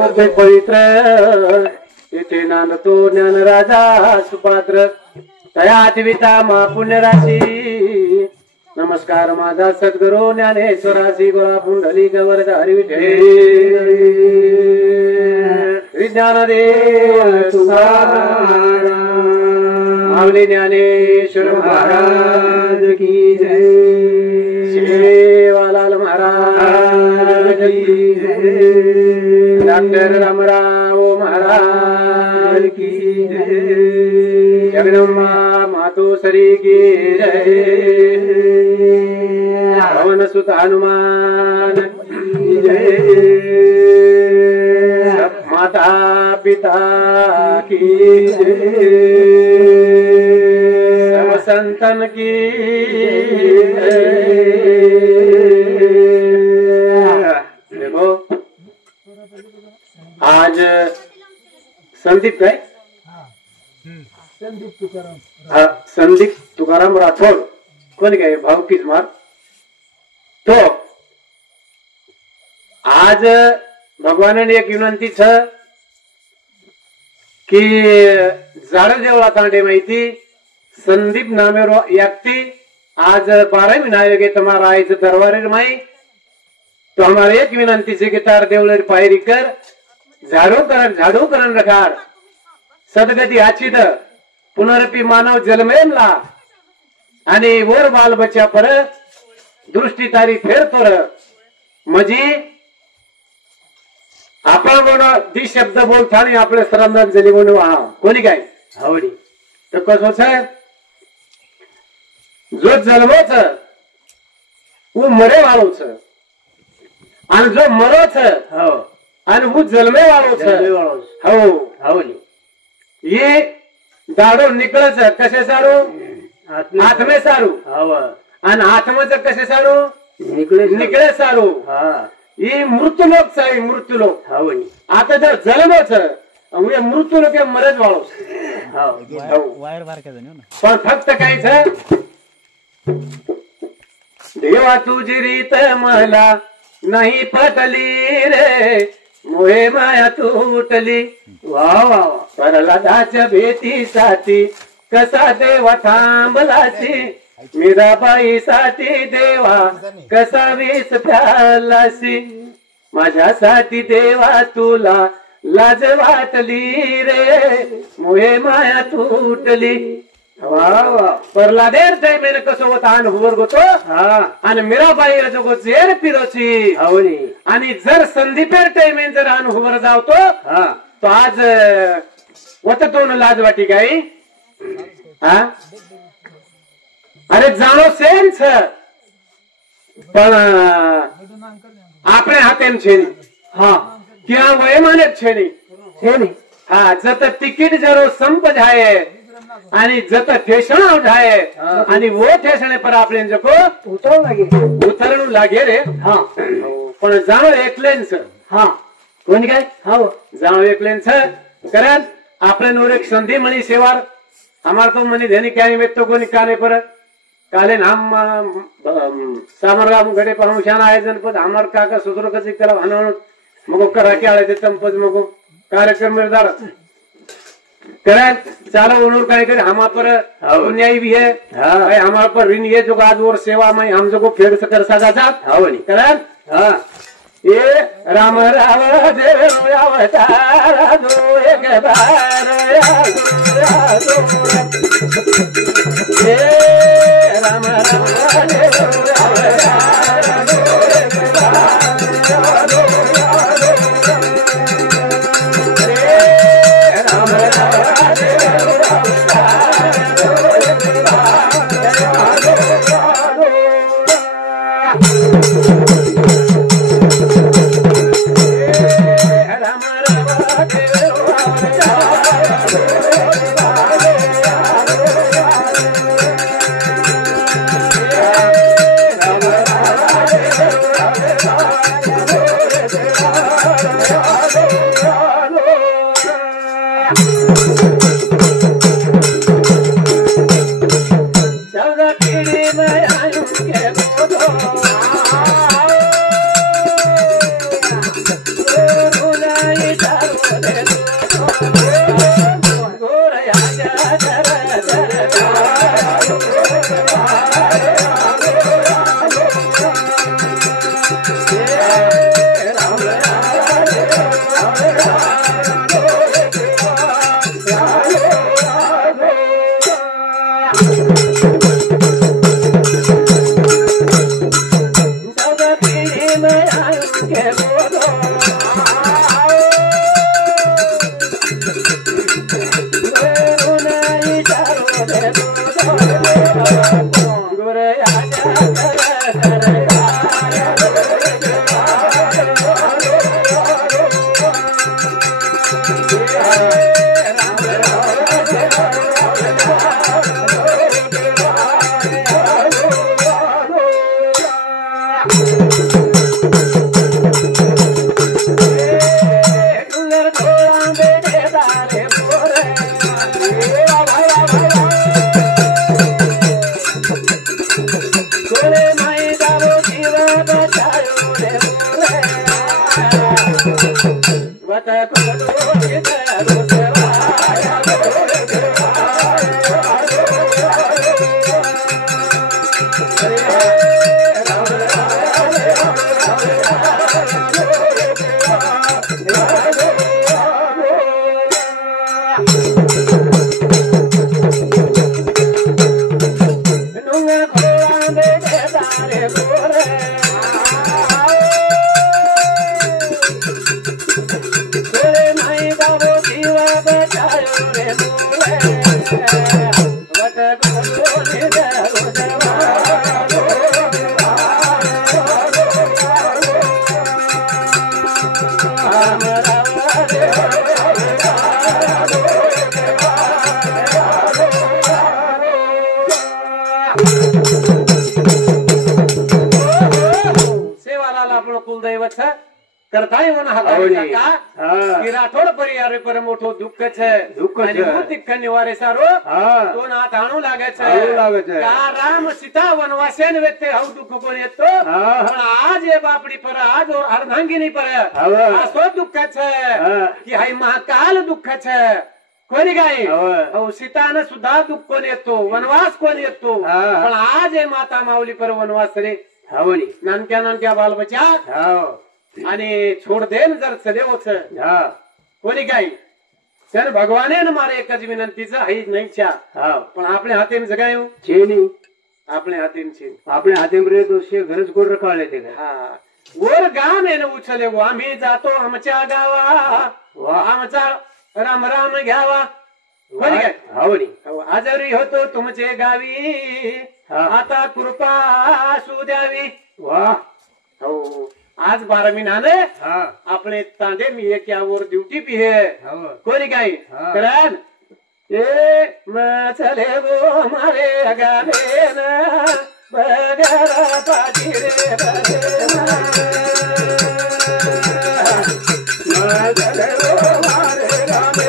पवित्र येथे नांदतो ज्ञानराजा सुपात्र तयाचविता महापुण्य राशी नमस्कार माझा सद्गुरु ज्ञानेश्वरासी गोळा पुंडली गवरद हरिविठे विज्ञानदेव तुकाराम माऊली ज्ञानेश्वर महाराज की जय सेवालाल महाराज की जय डॉक्टर रामराव महाराज की जय जगदम्बा मातोश्री की जय पवन सुत हनुमान की जय माता पिता की जय सब संतन की देखो आज संदीप काय संदीप तुकाराम राठोड कोण काय भाऊ किस मार तो आज भगवानाने एक विनंती छ की जाड़ देवळा तांडे माहिती संदीप नामेरो व्यक्ति आज 12 महीना तुम्हारा आए दरबार माई तो हमारे एक विनंती से कि तार देवलर पायरी कर झाड़ू करण रखार सदगती आचिद पुनरपी मानव जन्मेला आणि वर बाल बच्चा पर दृष्टी तारी फेर तर मजी आपण म्हणून ती शब्द बोलताना आपले श्रद्धांजली म्हणून हा कोणी काय आवडी तर कसं जो जन्मोच वो मरे वाळोच आणि जो मरोच हो आणि वो जन्मे वाळोच हो आवडी ये दाडो निकळच कसे सारू आत्मे सारू आणि आत्माच कसे सारू निकळे सारू ही मृत्यूलोक आहे मृत्यूलोक आता जर जन्मच मृत्यूलोक मरेच वाळू पण फक्त कायच देवा तुझी रीत मला नाही पटली रे मोहे माया तुटली वा वा प्रल्हादाच्या भेटीसाठी कसा देवा थांबलासी मीराबाई साठी देवा कसा वीस प्यालासी माझ्यासाठी देवा तुला लाज वाटली रे मोहे माया तुटली वा वा प्रल्हादेर टाइम कसं होता अनुभव गोतो आणि मीराबाई जो जेर फिरोची आणि जर संदीपेर टाइम जर अनुभव जावतो तो आज होत तो लाज वाटी गाई हा अरे जाणो सेम छ पण આપણે હાથેમ છે હા ત્યાં વયમાને છે નહીં હા જત ટિકિટ જરો સંપ જાય आणि जत ठेसण जाय आणि वो ठेसणे पर आपले जको उतरणू लागे रे हा पण जाणो एकलेंच हा कोणी काय हो जाणो एकलेंच कारण आपले नोर एक संधी मणी सेवार हमार तो मनी देनी क्या निमित्त तो कोणी काले पर काले नाम सामरराम गडे परमशान आयोजन पद हमार काका सुधरो कसी करा भानवण मगो करा के आले ते तंपज मगो कार्यक्रम मेरदार करें चालो उन्होंने काय करे हमार पर अन्याय भी है भाई हमार पर ऋण ये जो आज और सेवा में हम जो को फेर से कर सका था करें हाँ ये राम राव देव अवतार दो एक बार ये राम राव देव अवतार दो एक बार राठोड परिवार पर मोटो दुख है दुख निवारे सारो तो ना ताणू लागे राम सीता वनवासे व्यक्ति हव दुख को आज ये बापड़ी पर आज और अर्धांगिनी पर सो दुख कि हाई महाकाल दुख कोणी गाई सीता ने सुद्धा दुख कोण येतो वनवास कोण येतो पण आज हे माता माऊली पर वनवास रे नानक्या नानक्या बाल बचा आणि छोड़ दे जर सदैवच कोणी काय सर भगवाने मारे एक ज विनंतीच हाई नाही छा पण आपल्या हातेम जगायो छे नहीं आपले हातेम छे आपले हातेम रे तो शे घरच कोण रखाळे ते वर गाव ने उचले वो आम्ही जातो आमच्या गावा आमचा राम राम घ्यावा कोणी काय हावणी आजारी होतो तुमचे गावी आता कृपा असू द्यावी वाह हो आज 12 महिन्याने अपने तांडे में क्या और ड्यूटी भी है कोई गई करण ये मैं चले वो हमारे गावे ना बगरा पाटी रे मैं चले वो हमारे गावे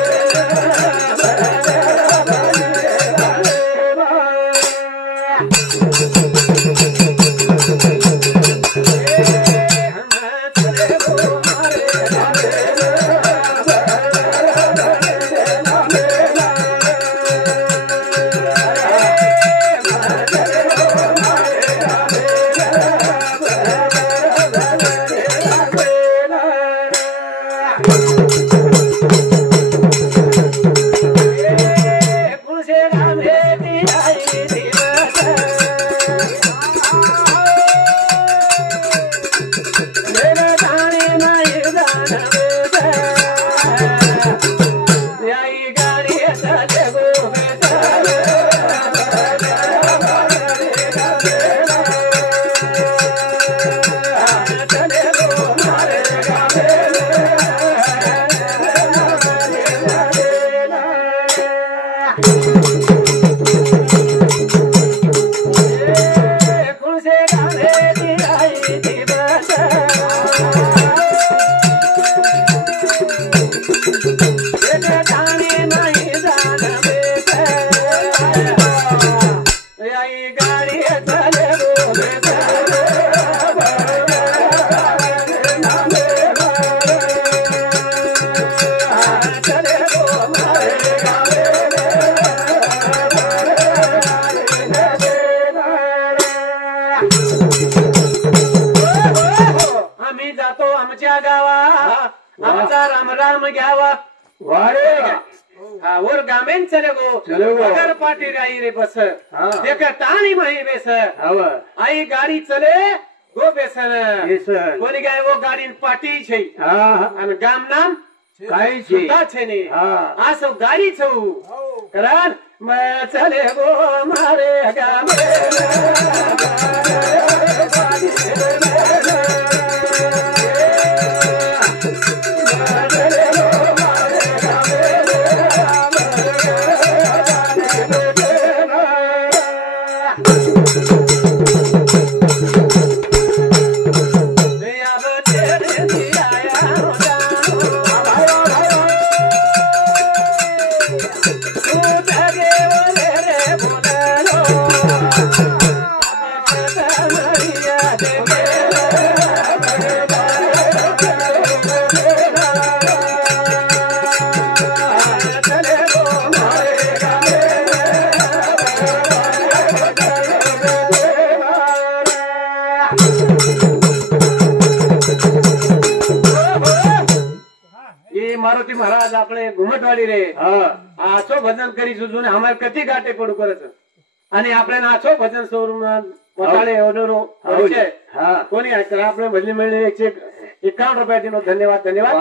राम राम घ्यावा और गामेन चले गो अगर पाटी आई रे बस देख टाणी माही बेस आई गाड़ी चले गो बेसन कोनी गए वो गाड़ी पाटी छे गाम नाम काई छे ने आ सब गाड़ी छौ करान मैं चले गो मारे गामे એ મારુતિ મહારાજ આપણે ઘુમટવાડી રે આછો ભજન કરીશું જોને અમારે કતી ગાટે પડું કરે છે અને આપણે આછો ભજન શોરૂમ વટાળે ઓર્ડરો છે કોની આપણે ભજન મળીને 51 રૂપિયા નો ધન્યવાદ ધન્યવાદ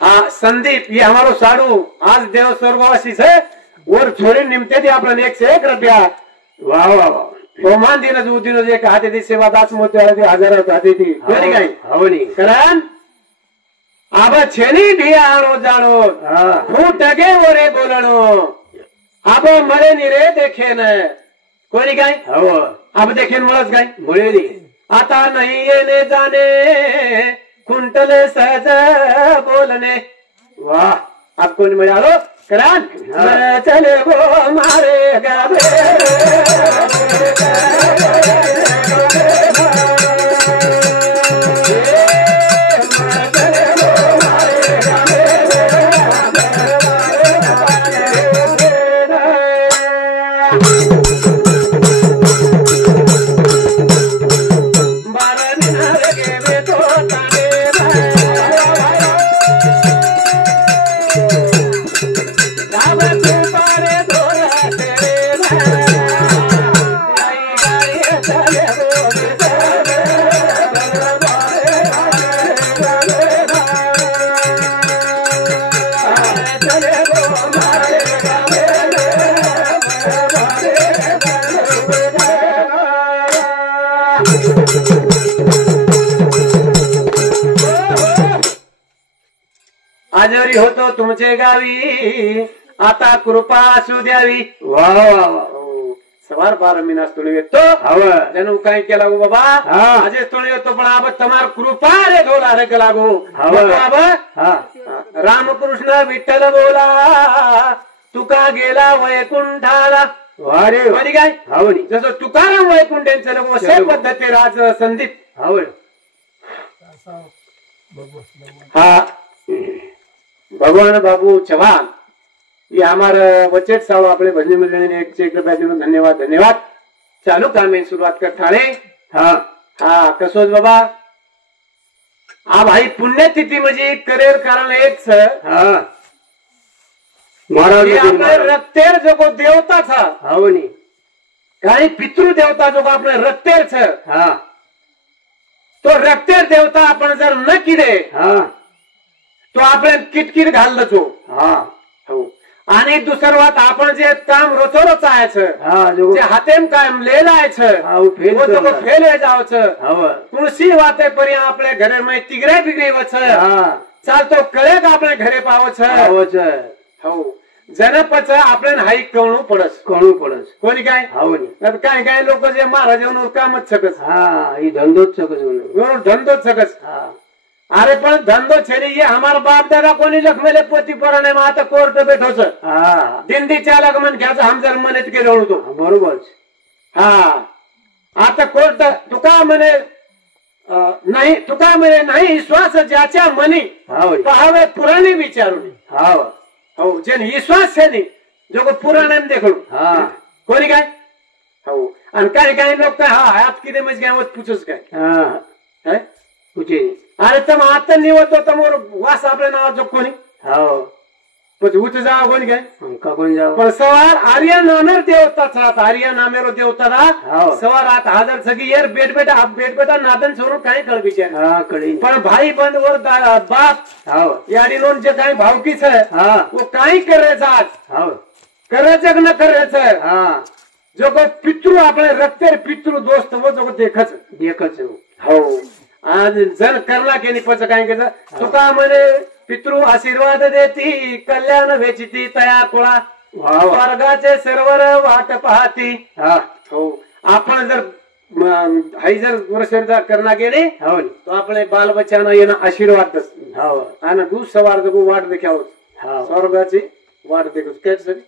हाँ संदीप ये हमारो साड़ू आज देव स्वर्गवासी है और छोड़ी निमते थी आपने 101 रुपया वाह वाह वाह रोमान दिन दिन एक हाथी थी सेवा दास मोती वाले 1000 हाथी थी बोली गई हवनी करण अब छेनी भी आनो जानो हूँ टगे ओरे बोलनो अब मरे नी रे देखे न कोई गई अब देखे मळस गई बोले नहीं आता नहीं ये ने जाने कुंटल सहज बोलने वाह आपको नहीं मजा लो करान चले वो मारे गावे आजरी हो तो तुमचे गावी आता कृपा असू द्यावी वा वा वा सवार 12 महिना तुळी येतो जणू काय केला गो बाबा आज तुळी येतो पण अब तमार कृपा रे धोला रे लागो अब रामकृष्ण विठ्ठल बोला तुका गेला वैकुंठाला वारे वारी काय हावणी जसं तुकाराम वैकुंठांचं लोक अशा पद्धती राज संदीप हावळ हा भगवान बाबू चव्हाण ये हमारा वचेट साव अपने भजनी मंडली ने 101 रुपया दिनो धन्यवाद धन्यवाद चालू काम में शुरुआत कर ठाणे हाँ हाँ कसोज बाबा आ भाई पुण्यतिथी म्हणजे करियर कारण एक हाँ महाराज आपले रक्तेर जो को देवता था हावनी काही पितृ देवता जो को आपले रक्तेर छ हाँ तो रक्तेर देवता आपण जर न किरे हाँ तो आपण किटकिट घाललो छो हाँ हो आणि दुसर वात आपण जे काम रोजो रोज आयचं जे हातेम कायम लेलायचं वो फेल जाव तुळशी वाते परी आपले घरे में तिगरे बिगरे वच चालतो कळे का आपले घरे पावच हो जनपच आपण हाई कळू पडस कोणी काय हावनी काय काय लोक जे महाराज म्हणून कामच सकस हा ही धंदोच सकस धंदोच सकस अरे पण धंधो छेड़ी ये हमारा बाप दादा कोणी लखमेले पोती पराने में आता कोर्ट बैठो छ दिंडी चालक मन घ्यायचं हम जर मने के रळतो बरोबर हा आता कोर्ट तुका म्हणे नाही तुका म्हणे नाही विश्वास ज्याच्या मनी पहावे पुराणे विचारून हाव हो जेन विश्वास छे नी जो को पुराणे में देखलो हा कोणी काय हो आणि काय काय लोक हा हात किदे मज काय होत पूछस काय हा पूछे अरे तम आता निवतो तमोर वास आपले नाव जो कोणी हो પછી ઉચ્ચ જાવ કોણ કે કોણ જાવ પણ સવાર આર્ય નામેર દેવતા છાત આર્ય નામેરો દેવતા રા સવાર રાત હાજર સગી યાર બેટ બેટા નાદન છોરો કાઈ કળ વિચાર હા કળી પણ ભાઈ બંધ ઓર બાપ હા યાડી નોન જે કાઈ ભાવકી છે હા वो કાઈ કરે જાત હા કરે છે કે ન કરે છે હા જો કો પિતૃ આપણે રક્તેર પિતૃ दोस्त वो जो देखच हो आज जर करला के नहीं पच काय के तुका म्हणे पितृ आशीर्वाद देती कल्याण वेचिती तया कुळा स्वर्गाचे सर्वर वाट पाहती हो आपण जर हाई जर वर्षा करना गेले तो आपले बाल बच्चांना येणं आशीर्वाद आणि दूध सवार जगू वाट देखाव स्वर्गाची वाट देखू काय सरी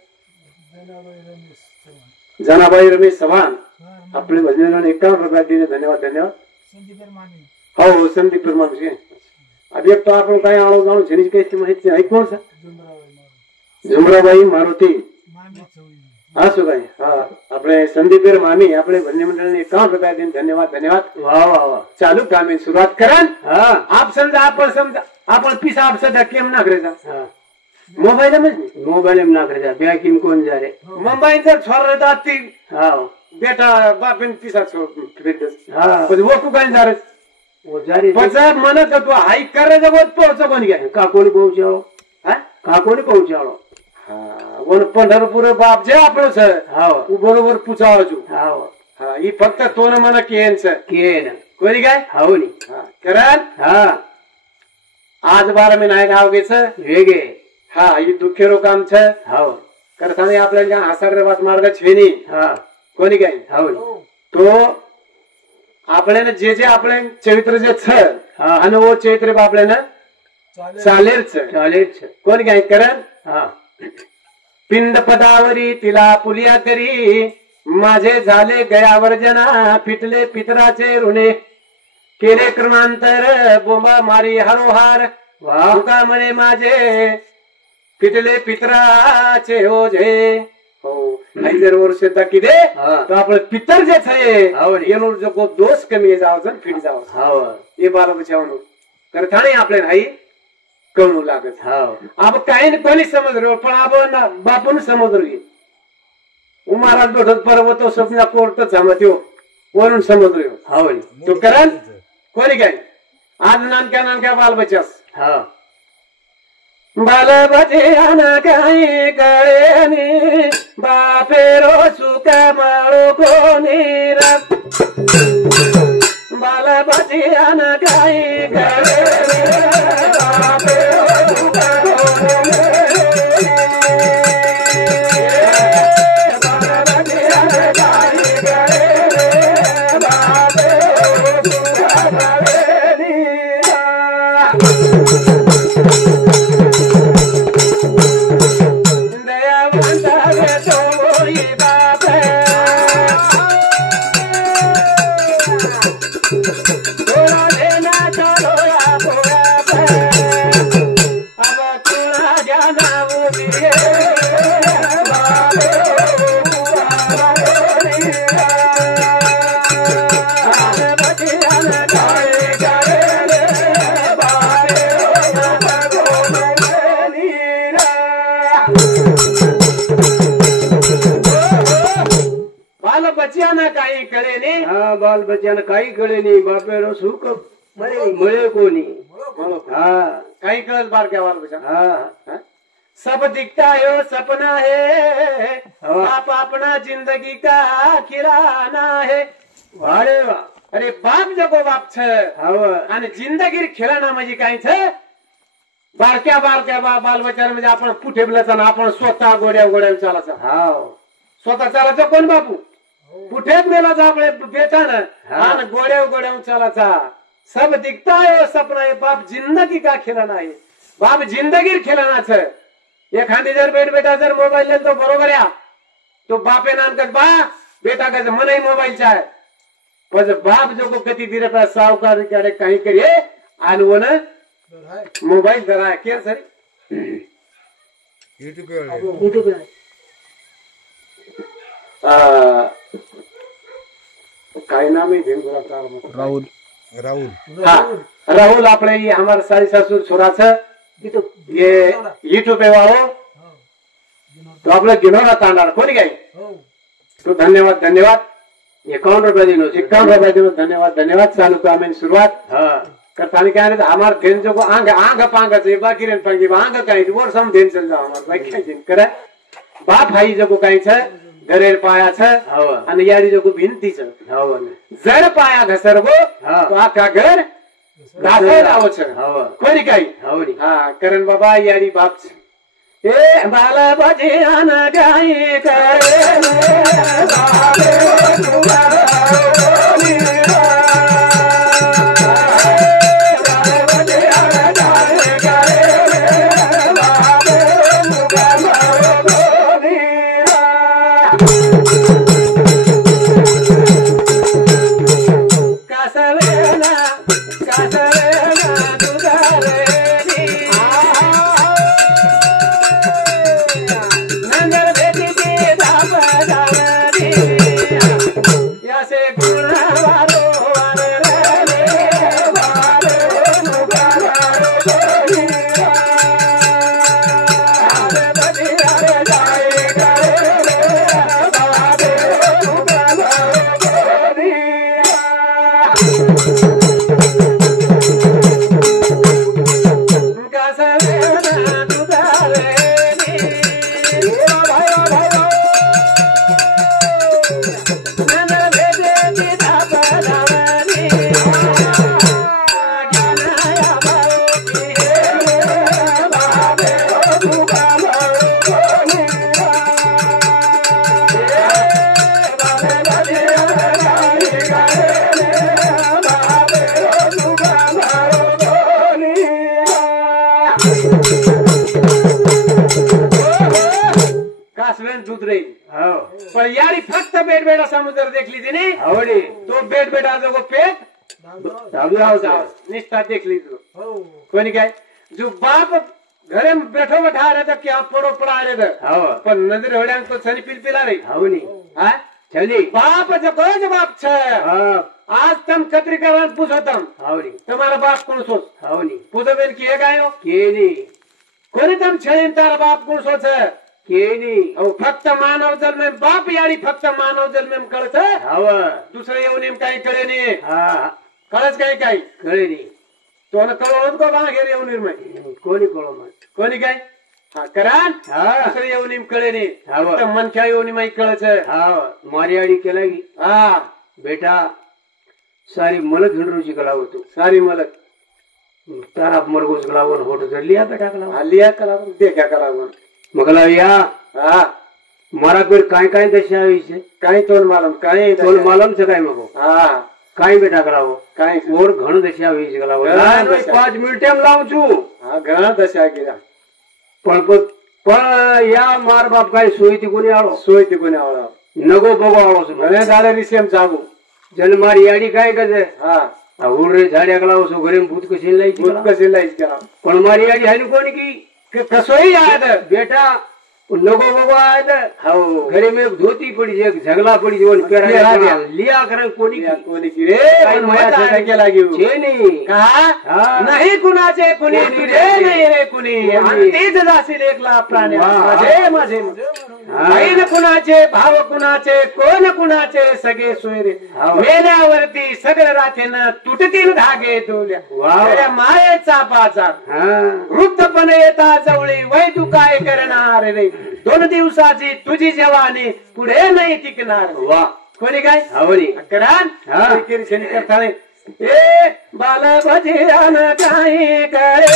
जनाबाई रमेश चव्हाण आपले भजनाने 51 रुपया दिले धन्यवाद धन्यवाद हो संदीप परमान से अभी तो आप काय आळो जाणू झेनी कैसी माहिती आहे कोण सा झुमराबाई मारुती असो काही આપણે સંદીપેર મામી આપણે બંને મંડળને 51 રૂપિયા દઈને ધન્યવાદ વાહ વાહ વાહ ચાલુ કામે શરૂઆત કરાન આપ સમજા આપણ પીસા આપ સદા કેમ ના કરે મોબાઈલ એમ ના કરે બેંકિંગ કોણ જારે મોબાઈલ તો છોર દાતી બેટા બાપન પીસા છો પછી वो कुकाइन जारे वो जारी પછી મને તો તું હાઈ કરે જવો પહોંચો કોણ ગયા કાકોની પહોંચાડો કાકોની પહોંચાડો वन 15 पूरे बाप जे आपलो छे बरोबर पूछाव छु ई फक्त तोने મને કેન છે કેન કોઈ ગાય હાવની કરણ आज 12 મહિના આવગે છે વેગે ई दुखेरो काम છે કરતાની આપણે જ્યાં આસારવાદ માર્ગ છે ની કોની ગાય હાવની તો આપણે જે આપણે ચરિત્ર જે છે અને वो ચરિત્ર આપણે ને चालेल છે कोणी गाय करण पिंड पदावरी तिला पुलिया करी माझे झाले गयावर जना फिटले पितराचे ऋणे केले क्रमांतर बोंबा मारी हरोहार तुका म्हणे माझे फिटले पितराचे ओझे हो जर वर्ष किदे तो आपण पितर जे છે એનો જો दोष कमी जाव फिट जाव એ બાળક બચાવવાનું કરતાણી આપણે નહીં कळू लागत अब काही कोणी समजलो पण आपण बापून समजलो महाराज बैठत पर्वत स्वप्न कोर्ट जमत्यो वरून समजलो तो करण कोणी काय आज नानक्या बाल बचास बाल बचे काही कळेनी बापेरो सुका माळो कोणी बाल बचे काही कळेनी बाल बच्चा काही कळे नाही बापेरो सुख मळे कोणी काही कळत बारक्या बाल बच्चा सब दिखता है सपना है आप अपना जिंदगी का खिलाना है अरे अरे बाप जगो बाप छे आणि जिंदगी खिलाना म्हणजे काय छे बारक्या बाल बच्चा म्हणजे आपण पुठे बोलायचा ना आपण स्वतः गोड्या चालायचा स्वतः चालायचा कोण बापू पुठे बोलायचा आपले बेटा ना आणि गोड्या चालायचा सब दिखता है सपना है बाप जिंदगी का खिलाना है बाप जिंदगी खिलाना छे एखादी जर बेटा जर मोबाईल ले तो बरोबर या तो बापे नाम कर बा बेटा का मन मोबाईल चाहे पण बाप जो को कती धीरे पर सावकार करे काही करिए आणि वो ना मोबाईल जरा केर सरी यूट्यूब काय नाम है राहुल राहुल આપણે हमारे सारी ससुर छोरा છે ये यूट्यूब पे वालो तो आपले गिनोरा तांडार कोणी काय तो धन्यवाद 51 रुपये दिनो 51 रुपये दिनो धन्यवाद चालू तो आम्ही सुरुवात करतानी काय रे हमार धेन जो आंग पांग से बाकी रे पांगी आंग काय वर सम धेन चल जा हमार बाकी काय दिन करे बाप भाई जो काय छे घरेर पाया छे आणि यारी जो भिंती छे जर पाया घसरबो तो आखा घर दाखल आव छे कोणी काय करण बाबा यारी बाप छे ए बाला बजे आना गाय करे बाबे Baba राहील पण यारी फक्त बेट बेटा समुद्र देखली तिने आवडी तो बेट बेटा जो पेट निष्ठा देखली तू कोणी काय जो बाप घरे बैठो बैठा रहे तो क्या पड़ो पड़ा रहे थे पर नजर होड्या तो सनी पिलपिला रही आवनी हाँ चली बाप जो कहो जो बाप छे आज तुम कतरी करवान पूछो तुम आवनी तुम्हारा बाप कौन सोच आवनी पूछो बेन किए गायो केनी कोणी तुम छे तारा बाप कौन सोच केनी फक्त मानव जन्म में बाप यारी फक्त मानव जन्म में कळत हवा दुसरे येऊन काही कळे नाही हा कळच काही काही कळे नाही तो न कळवत को बा घेर येऊन निर्मय कोणी कळो मग कोणी काय हा करान दुसरे येऊन कळे नाही फक्त मन क्या येऊन माई कळच हा मारी आडी केला की हा बेटा सारी मलक हिंडरूची कला होतो सारी मलक तारा मरगोज कलावन होट लिया बेटा कला लिया कलावन देखा कलावन मगला या हा मारा पेड़ काय काय दशा हुई से काही तोल मालम से काय मगो हा काय बेटा कलावो काय और घण दशा हुई से कलावो 5 मिनिट लावूं छू हा घणा दशा गेला पण या मार बाप काय सोयती कोणी आलो नगो बगो आलो सो घणे दाडे रिसेम जागो जन मारी याडी काय कजे हा उडरे झाड्या कलावो सो घरे भूत कशी लायची करा पण मारी याडी हानी कोणी की कसोई आयत बेटा लोगो बगो आयत हो घरे में एक धोती पड़ी एक झगला पड़ी जो पेरा लिया करे कोणी की रे माया के लागी छे नहीं कहा नाही कुणाचे कुणी तुझे नाही रे कुणी तेज जाशील एकला प्राणी माझे बहीण कुणाचे भाव कुणाचे कोण कुणाचे सगळे सोयरे मेल्यावरती सगळं राखेन तुटतील धागे दोल्या मायेचा पाचार वृद्धपणे येता जवळी वय तू काय करणार रे 2 दिवसाची तुझी जवानी पुढे नाही टिकणार वा कोणी काय आवडी करान शनी करताळे ए बाल भजियान काय करे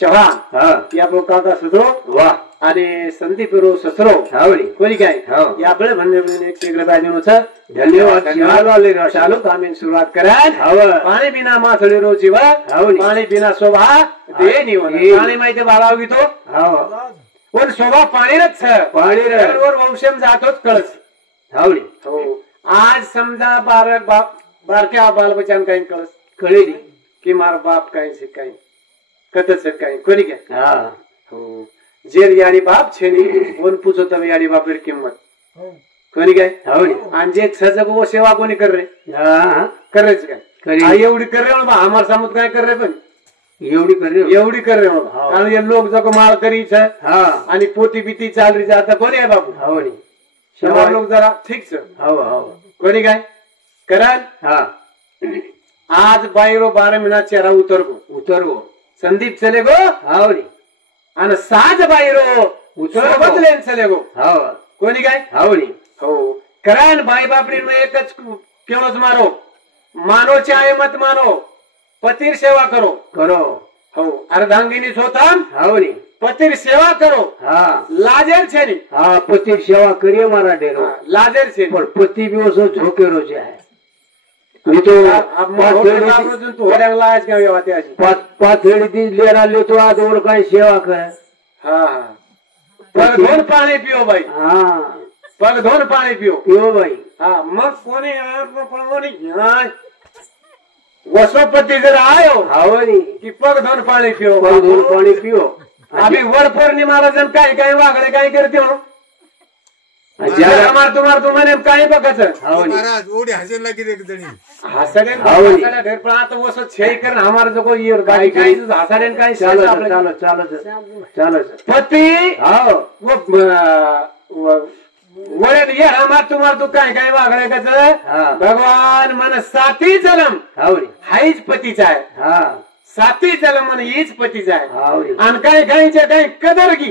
चव्हाण या काका ससरो वा आणि संदीप रो ससरो आवडी कोणी काय या आपले म्हणणे एक शेगडे बाजून धन्यवाद चालू कामी सुरुवात करा पाणी बिना माथळी रो जीव पाणी बिना शोभा दे निवण पाणी माहिती बाळावी तो पण शोभा पाणीच पाणी वंशम जातोच कळस आवडी हो आज समजा बारक्या बालबच्चान काही कळस कळेली की मार बाप काही से काही कतच काही कोणी काय हो जेर यानी बाप छेनी कोण पूछो तब यानी बापेर किंमत कोणी काय आणि जे सजग वो सेवा कोणी कर रे करायच काय एवढी कर रे बाबा हमार सामूत काय कर रे पण एवढी कर रे बाबा कारण ये लोक जग माळ करीच आणि पोती बिती चाल रही आता कोणी आहे बापू शंभर लोक जरा ठीक कोणी काय कराल आज बाईरो 12 महीना चेहरा उतरगो संदीप चले गो आणि 7 बाईरो बदले चले गो कोणी काय हो करान बाई बापडी एकच केवळच मारो मानो चाहे मत मानो पतिर सेवा करो हो अर्धांगिनी सोताम पतिर सेवा करो लाजेर छे नहीं पतिर सेवा करिए मारा डेरो लाजेर छे पर पति भी वो झोके रोजे है पाथड़ी दी लेरा ले तो आज और कहीं सेवा करे पग धोन पानी पियो भाई पग धोन पानी पियो भाई मग कोणी वसोपती जर आयो की पग धोन पाणी पियो अभी वर पौर्णिमाला जण काही काही वागडे काही करते मारतो म्हणे काही बघायचं महाराज ओढी हसेल लागेल एक जणी हसाडे पण आता वसत छेई कर हमारा जो कोई गाडी काही हसाडे काय चालत पती वळे ये मारतो मारतो काय काय वागळे कच भगवान मन साथी जन्म हाईच पतीचा आहे साथी जन्म मन हीच पतीचा आहे आणि काही गायच्या काही कदर की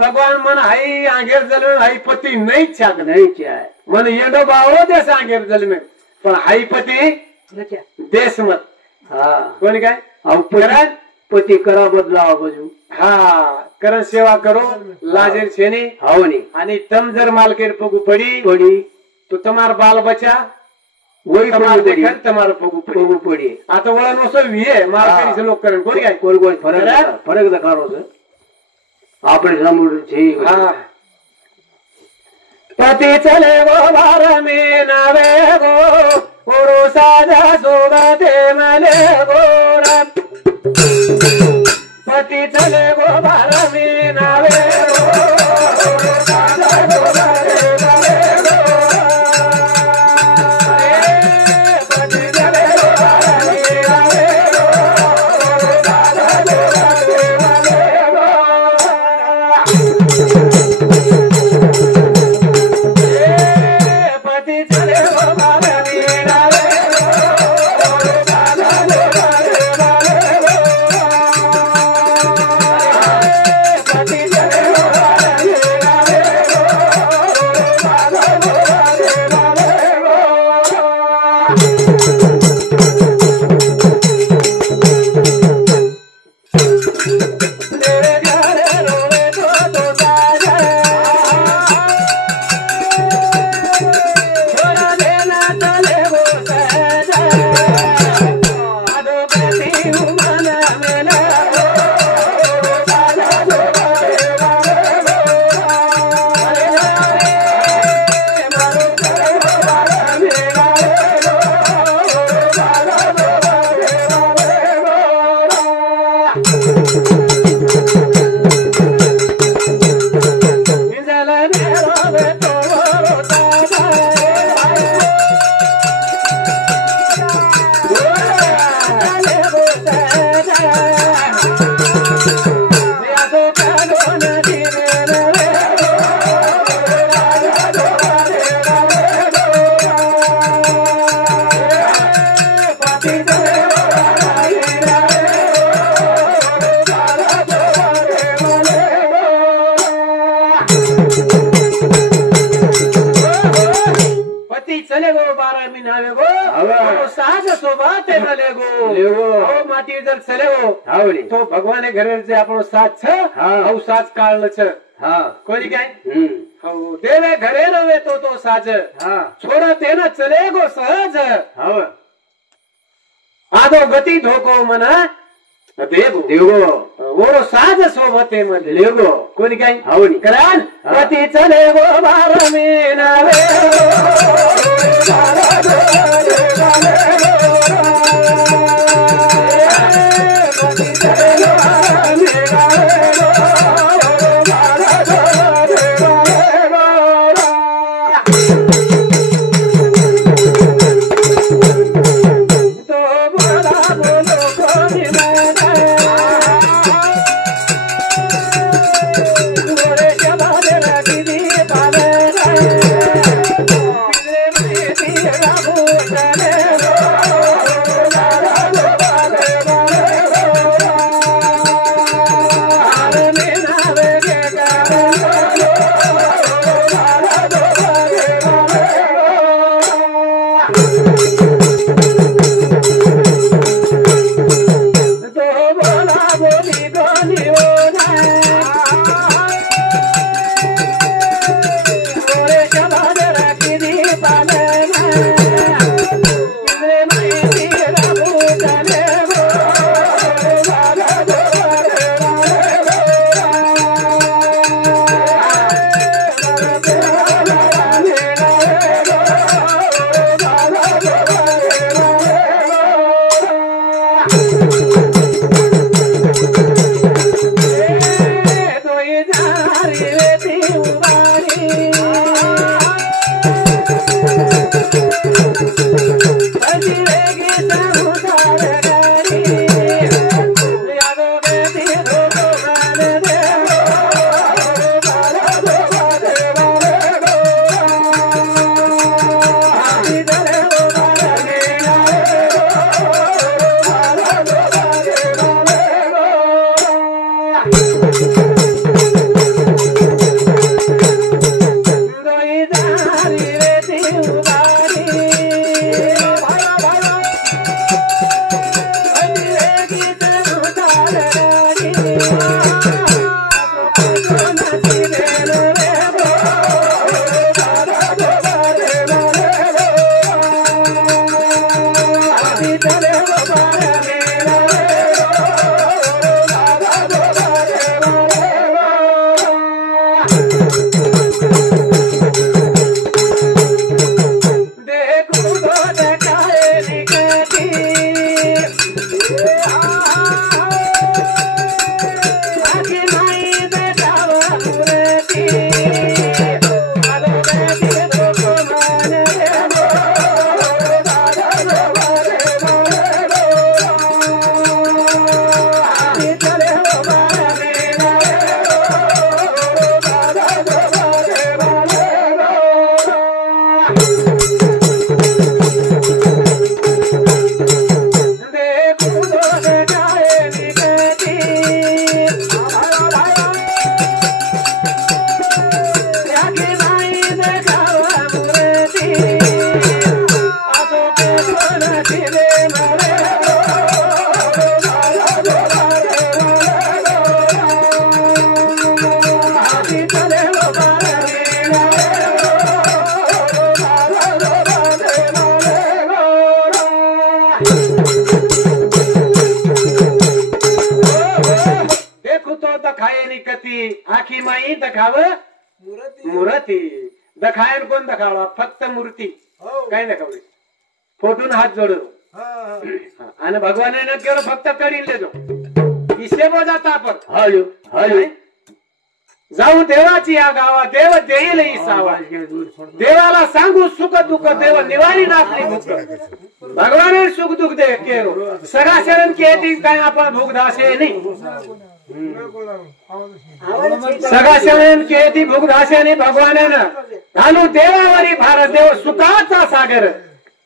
भगवान मन हाई आंगेर जन्म हाई पती नाहीच छाक नाहीच आहे मन येडो बावळो देश आंगेर जन्मे पण हाई पती देश मत कोणी काय पती करा बदलावा बाजू करण सेवा करो लाजेर छेनी आणि तम जर मालकेर पगू पडी तो तुम्हार बाल बचा वही तुम्हारा पगू पडी आता वळा नसो विये मालकेरी लोक करण कोणी काय कोण फरक दाखवो आपण समोर पती चले गो बार में नावे गो ओरो साजा सोबते मले गो पति चले गो बार में नावे तो भगवान घर से आपनो साथ साथ काल कोई क्या तेरे घरे रवे तो साज छोड़ा तेना चलेगो सहज आदो गति धोको मना देवो वो साज सोबते मन लेगो कोई क्या करान पति चलेगो बार में नावे तो ये जा रे आखी माई दखाव मूर्ती दखायन कोण दखावा फक्त मूर्ती काय दखावली फोटून हात जोडलो आणि भगवानाने केवळ फक्त कडील देतो हिशेब जाता आपण हळू हळू जाऊ देवाची या गावात देव देईल सावा देवाला सांगू सुख दुःख देव निवारी नाचली भूक भगवान सुख दुःख दे केरो सगळा शरण केती काय आपण भूक दासे नाही सगळा शरण केती भूक दासे भगवानानं घालू देवावरी भार देव सुखाचा सागर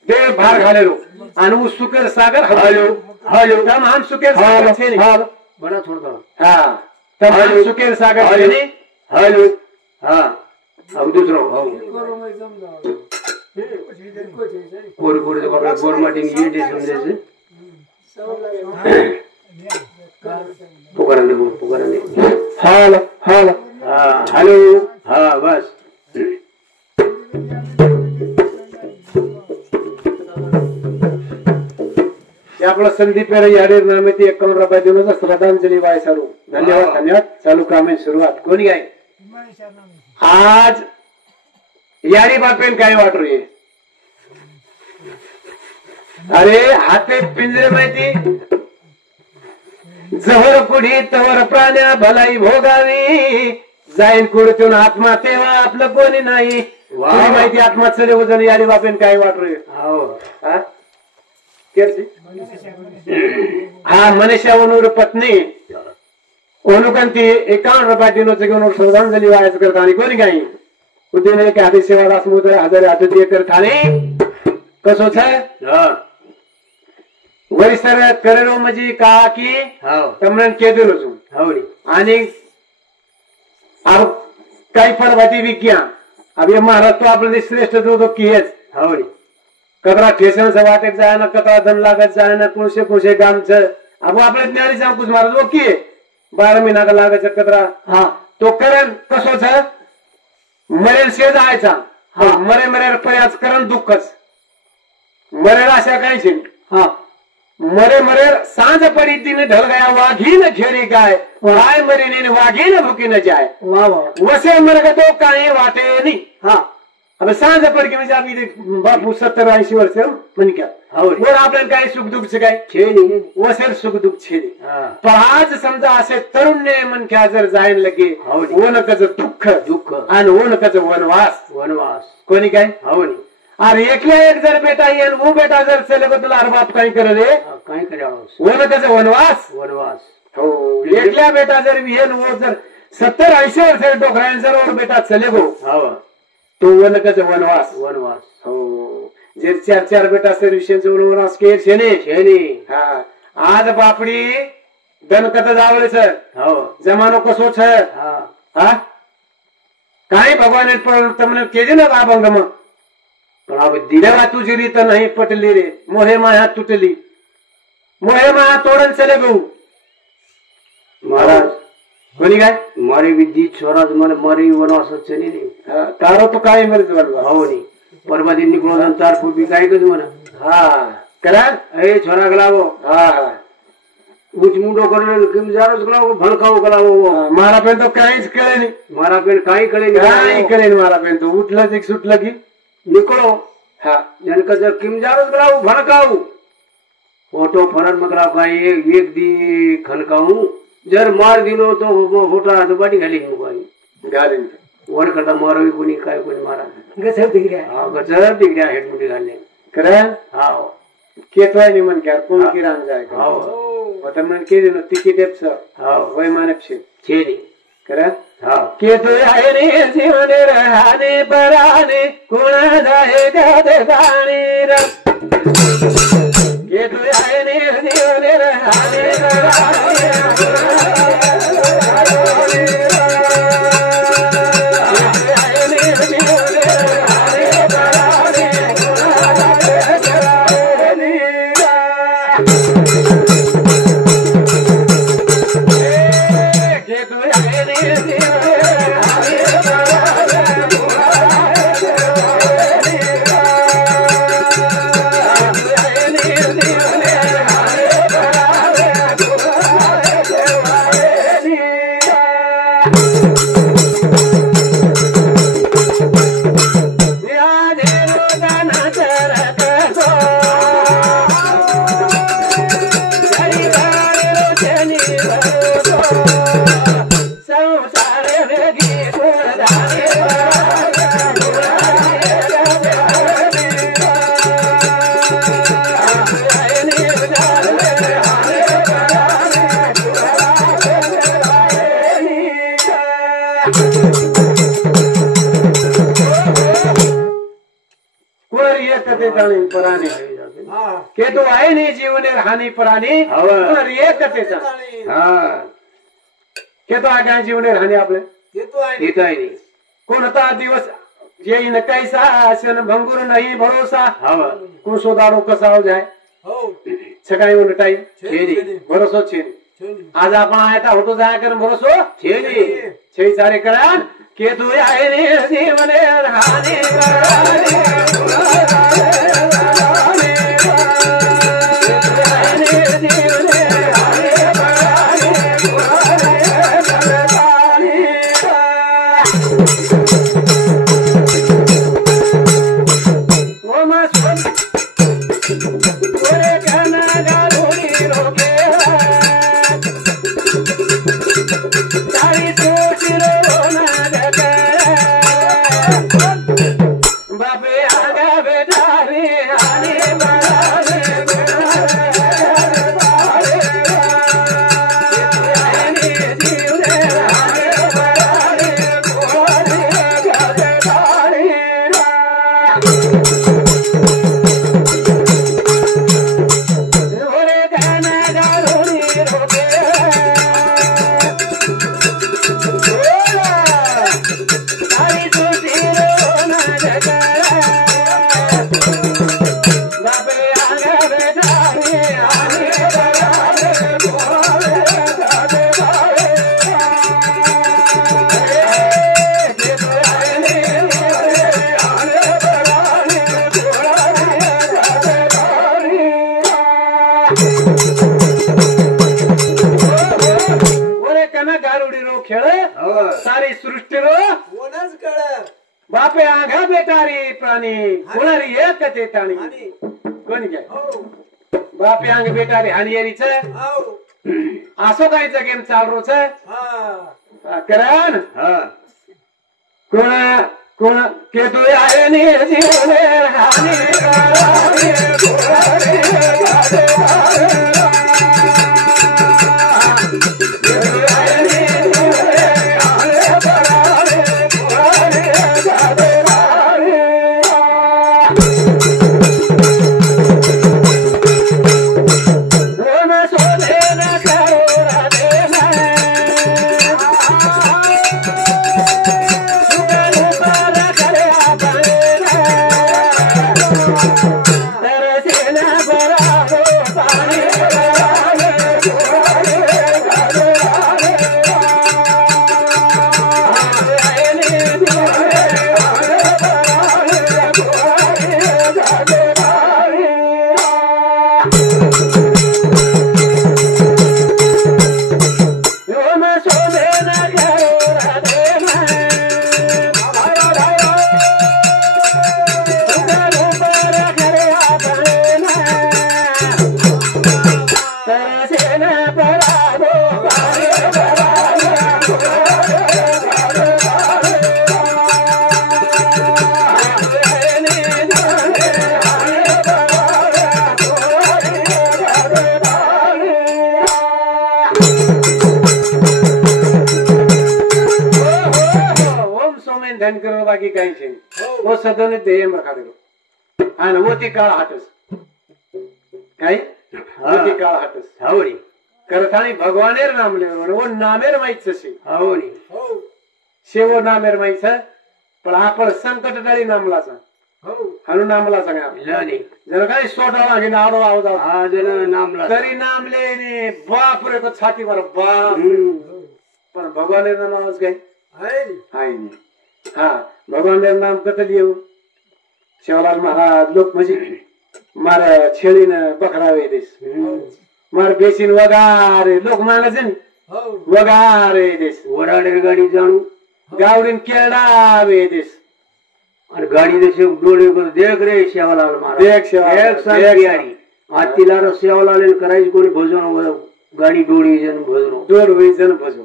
देव भार घालेलो आणि सुखेर सागर हळू हळू तमाम सुखेर सागर छे बड़ा थोड़ा हा तमाम सुखेर सागर छे नहीं हॅलो हा अब दूसरो कोर कोर गोर माटिंग ये दे समझे से पुकारने हाल हाल हाँ हेलो हाँ बस आपला संदीप याडे नामेती 51 रुपये देऊन श्रद्धांजली वाय चालू धन्यवाद धन्यवाद चालू कामे सुरुवात कोणी काय आज याडी बापेन काय वाटू रे अरे हाते पिंजरे माहिती जहर कुढी तवर प्राण्या भलाई भोगावी जाईन कुडतून आत्मा तेव्हा आपलं कोणी नाही माहिती आत्मा चले वजन याडी बापेन काय वाटू रे हा मनुष्यावरून पत्नी ओनुकांती 51 रुपये दिनोचं घेऊन श्रद्धांजली वायाचं करता आणि कोणी काही उद्याने के आधी सेवादास मुद्रे हजारे आदित्य करताने कसो छ वरिष्ठ करेलो म्हणजे का की तमन केदेलो छु आणि अब काही फळभाती विज्ञान अब ये महाराष्ट्र आपले श्रेष्ठ जो की हेच कतरा ठेसन वाटेक जाय ना कतरा धन लागत जाय ना कुणशे कुणशे गामच अब आपले ज्ञानी सांग कुछ महाराज ओके 12 महिना का लागत कतरा हा तो करण कसो छ मरेल शे जायचा हा मरे मरे प्रयास करण दुःखच मरेल अशा काही छे हा मरे मरे सांझ पडी दिन ढल गया वाघीन घेरी गाय गाय मरीने वाघीन भुकी न जाय वसे मरग तो काही वाटे नहीं हा अब सांझ पड के म्हणजे आम्ही बापू 70-80 वर्ष म्हण क्या वर आपल्याला काही सुख दुःख काय छे नाही वसेर सुख दुःख छे पण आज समजा असे तरुण म्हण क्या जर जायला लगे ओनकच दुःख दुःख आणि ओनकच वनवास वनवास कोणी काय हवनी अरे एकले एक जर बेटा येईल वो बेटा जर चले तुला अरे बाप काही करे काही करे ओनकच वनवास वनवास हो एकल्या बेटा जर येईल वो जर 70-80 वर्ष डोकरायन जर और बेटा चले गो तो वनकच वनवास वनवास हो जे 4 बेटा सर्विसेंचे वनवास के छेने छेने हा आज बापडी दनकत जावले सर हो जमानो कसो छ हा काही भगवान तमने केजे ना बाबंगम पण अब दिलेवा तुझी रीत नाही पटली रे मोहे माया तुटली मोहे माया तोडन चले गो महाराज कोणी काय મારી વિધિ સ્વરાજ મને મારી વનવાસ છે નહીં તારો તો કાંઈ મરી જવાનું આવો નહીં પરબાદી નીકળો 4 ફૂટ બી કાંઈ જ મને હા કરા એ છોરા ગલાવો હા હા ઊંચ મૂંડો કરીને કેમ જારો ગલાવો ભણકાવો ગલાવો મારા બેન તો કાંઈ જ કરે નહીં મારા બેન કાંઈ કરે નહીં કાંઈ કરે નહીં મારા બેન તો ઉઠ લગી છૂટ લગી નીકળો હા જન કે કેમ જારો ગલાવો ભણકાવું फोटो फरन मकरा का एक दी खनकाऊ जर मार दिलो तो फोटो तो बाटी घाली गाली वर करता मारो कोणी काय कोणी मारा गसर दिगड्या हा गसर दिगड्या हेड मुठी घालले करे हां केतवाय नि मन क्या कोण की रान जाय हां वतन मन के दिनो तिकीट एप्स हां वय मानप छे छेनी करे हां केतवाय आहे रे जीवन राहने पराने कोणा जाय गादे गाणी रा केतवाय आहे रे जीवन राहने पराने के तो आहे नाही जीवने राहणी पराणी के तो आहे काय जीवने राहणे आपले कोणता दिवस येईन कैसा आसन भंगुर नाही भरोसा कोण दाडो कसा हो जाय सकाळी उन टाइम भरोसो छे आज आपण आयता होतो जाय कर भरोसो छे सारे करा के तो आहे नाही जीवने राहणी पराणी सारी सृष्टी रो बापे आघा बेटारी प्राणी कोणारी एक तेताणी कोण घ्या बापे आंग बेटारी हानियरीच असो काहीच गेम चालरोच करण कोण कोण केतू आहे नि जीवने हानी ओम सोमेन ध्यान करो बाकी काही છે ઓ સદન તે એમ રખાડે અને ઓતી કાળ હાટસ કાઈ ઓતી કાળ હાટસ हावडी करतानी भगवानेर नाम लेवर ओ नामेर माहित છે हावडी शेवो नामेर माहित છે पण आपण संकट टाळी नामलाचा हनु नामला सगळ्या लानी जर काही सोटाला घेऊन आवडो आवडा हा जन नामला तरी नाम लेने बाप रे तो छातीवर बाप पण भगवानेर नाम आवाज काय हाय नाही हा भगवानेर नाम कत लियो शिवलाल महाराज लोक म्हणजे मार छेळीन बकरा वेदेस मार बेसीन वगारे लोक मानले છે वगारे देश वराडे गाडी जाणू गावडीन केडा वेदेस और गाड़ी दे से डोले को देख रे सेवालाल महाराज देख सेवालाल, एक साथ देख तैयारी आतिलार सेवालाल ने कराई कोणी भजन गाडी डोळी जन भजन दोड होई जण भजो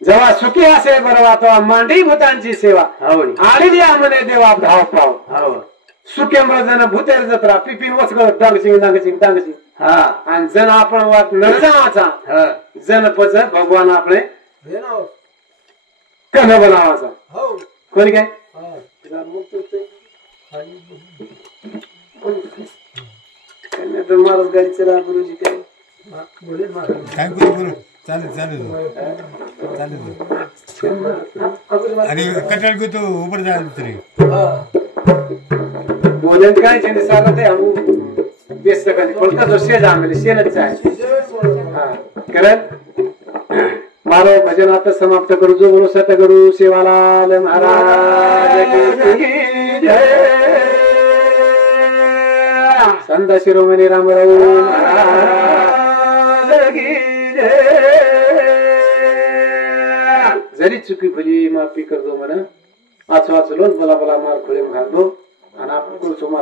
जेव्हा सुखी असे बरवा तो मांडी भूतांची सेवा हावडी आलेली आमने देवा भाव पाव हाव सुखे जण भूतेर जत्रा पिपिन वचगळ डांगसिंग डांगसिंग डांगसिंग हा आणि जण आपण वाट नरजावाचा हा जण पच भगवान आपले कन बनावाचा कोणी काय महाराज गाडी चला गुरुजी काय काय करू करू चालेल चालेल चालेल आणि कटाळ तू उपर जायला तरी बोलेन काय छे सारते हम बेस्ट कधी कोणता जो शेज आमेले शेनच आहे हा करत मारो भजन आता समाप्त करू जो गुरु सतगुरु शिवालाल महाराज की जय संत शिरोमणी रामराव महाराज की जय जरी चुकी भली माफी कर दो मना वाच वाच लोन बोला बोला मार खोले घाल दो आणि आपण कुसुमा